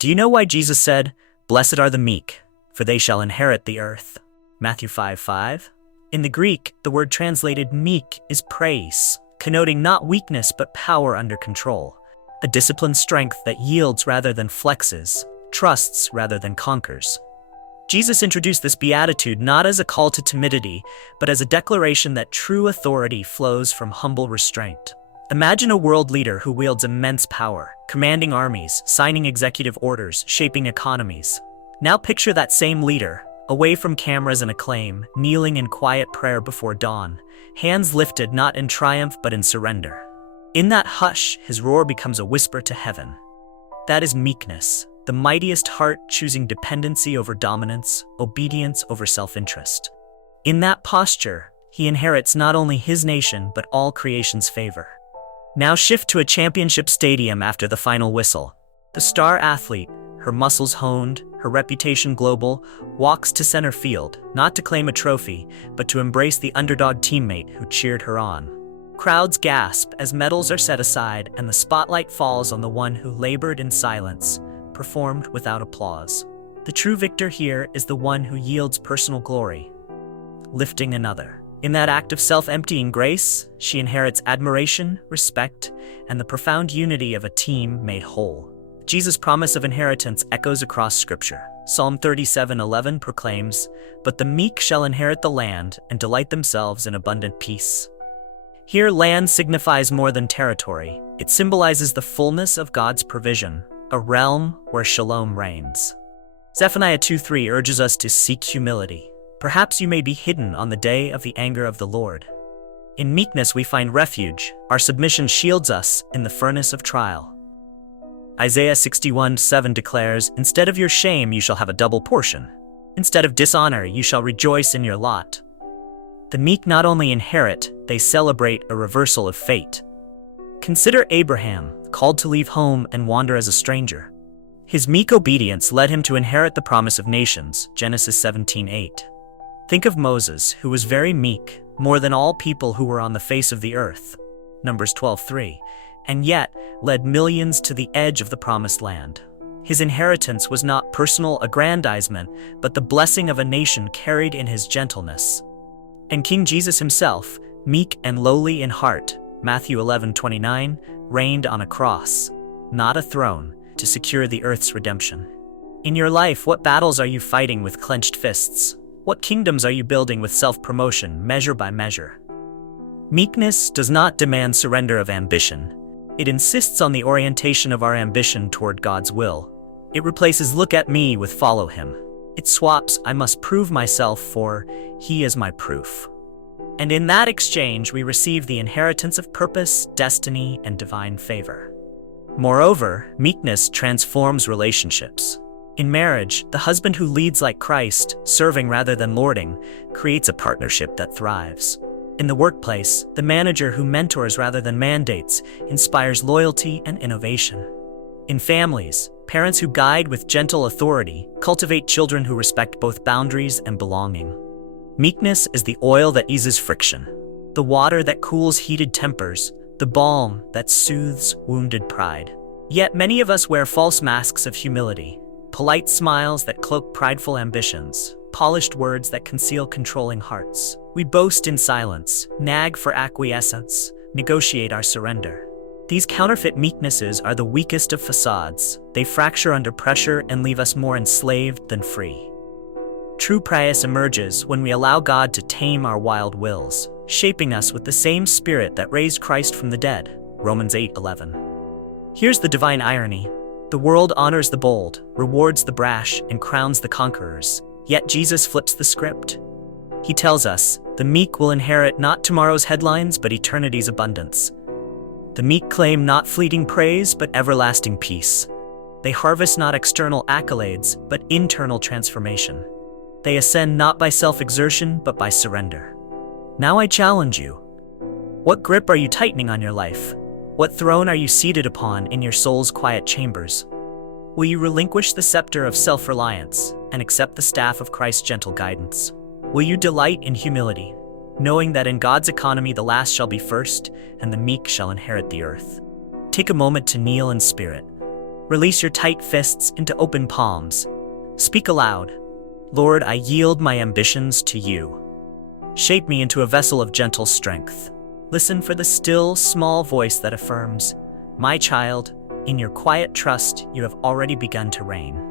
Do you know why Jesus said, "Blessed are the meek, for they shall inherit the earth"? Matthew 5:5. In the Greek, the word translated meek is praeis, connoting not weakness but power under control, a disciplined strength that yields rather than flexes, trusts rather than conquers. Jesus introduced this beatitude not as a call to timidity, but as a declaration that true authority flows from humble restraint. Imagine a world leader who wields immense power, commanding armies, signing executive orders, shaping economies. Now picture that same leader, away from cameras and acclaim, kneeling in quiet prayer before dawn, hands lifted not in triumph but in surrender. In that hush, his roar becomes a whisper to heaven. That is meekness, the mightiest heart choosing dependency over dominance, obedience over self-interest. In that posture, he inherits not only his nation but all creation's favor. Now shift to a championship stadium after the final whistle. The star athlete, her muscles honed, her reputation global, walks to center field, not to claim a trophy, but to embrace the underdog teammate who cheered her on. Crowds gasp as medals are set aside and the spotlight falls on the one who labored in silence, performed without applause. The true victor here is the one who yields personal glory, lifting another. In that act of self-emptying grace, she inherits admiration, respect, and the profound unity of a team made whole. Jesus' promise of inheritance echoes across Scripture. Psalm 37:11 proclaims, "But the meek shall inherit the land and delight themselves in abundant peace." Here, land signifies more than territory. It symbolizes the fullness of God's provision, a realm where shalom reigns. Zephaniah 2:3 urges us to seek humility. Perhaps you may be hidden on the day of the anger of the Lord. In meekness we find refuge. Our submission shields us in the furnace of trial. Isaiah 61:7 declares, "Instead of your shame you shall have a double portion. Instead of dishonor you shall rejoice in your lot." The meek not only inherit, they celebrate a reversal of fate. Consider Abraham, called to leave home and wander as a stranger. His meek obedience led him to inherit the promise of nations, Genesis 17:8. Think of Moses, who was very meek, more than all people who were on the face of the earth, Numbers 12:3, and yet led millions to the edge of the promised land. His inheritance was not personal aggrandizement, but the blessing of a nation carried in his gentleness. And King Jesus himself, meek and lowly in heart, Matthew 11:29, reigned on a cross, not a throne, to secure the earth's redemption. In your life, what battles are you fighting with clenched fists? What kingdoms are you building with self-promotion, measure by measure? Meekness does not demand surrender of ambition. It insists on the orientation of our ambition toward God's will. It replaces "look at me" with "follow him." It swaps "I must prove myself" for "he is my proof." And in that exchange, we receive the inheritance of purpose, destiny, and divine favor. Moreover, meekness transforms relationships. In marriage, the husband who leads like Christ, serving rather than lording, creates a partnership that thrives. In the workplace, the manager who mentors rather than mandates inspires loyalty and innovation. In families, parents who guide with gentle authority cultivate children who respect both boundaries and belonging. Meekness is the oil that eases friction, the water that cools heated tempers, the balm that soothes wounded pride. Yet many of us wear false masks of humility. Polite smiles that cloak prideful ambitions, polished words that conceal controlling hearts. We boast in silence, nag for acquiescence, negotiate our surrender. These counterfeit meeknesses are the weakest of facades. They fracture under pressure and leave us more enslaved than free. True praeis emerges when we allow God to tame our wild wills, shaping us with the same spirit that raised Christ from the dead, Romans 8:11. Here's the divine irony. The world honors the bold, rewards the brash, and crowns the conquerors. Yet Jesus flips the script. He tells us, the meek will inherit not tomorrow's headlines, but eternity's abundance. The meek claim not fleeting praise, but everlasting peace. They harvest not external accolades, but internal transformation. They ascend not by self-exertion, but by surrender. Now I challenge you. What grip are you tightening on your life? What throne are you seated upon in your soul's quiet chambers? Will you relinquish the scepter of self-reliance and accept the staff of Christ's gentle guidance? Will you delight in humility, knowing that in God's economy the last shall be first and the meek shall inherit the earth? Take a moment to kneel in spirit. Release your tight fists into open palms. Speak aloud. Lord, I yield my ambitions to you. Shape me into a vessel of gentle strength. Listen for the still, small voice that affirms, "My child, in your quiet trust, you have already begun to reign."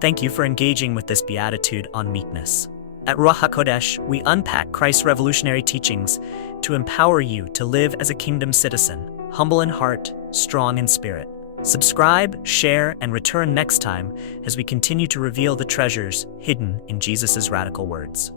Thank you for engaging with this beatitude on meekness. At Ruach Hakodesh, we unpack Christ's revolutionary teachings to empower you to live as a kingdom citizen, humble in heart, strong in spirit. Subscribe, share, and return next time as we continue to reveal the treasures hidden in Jesus' radical words.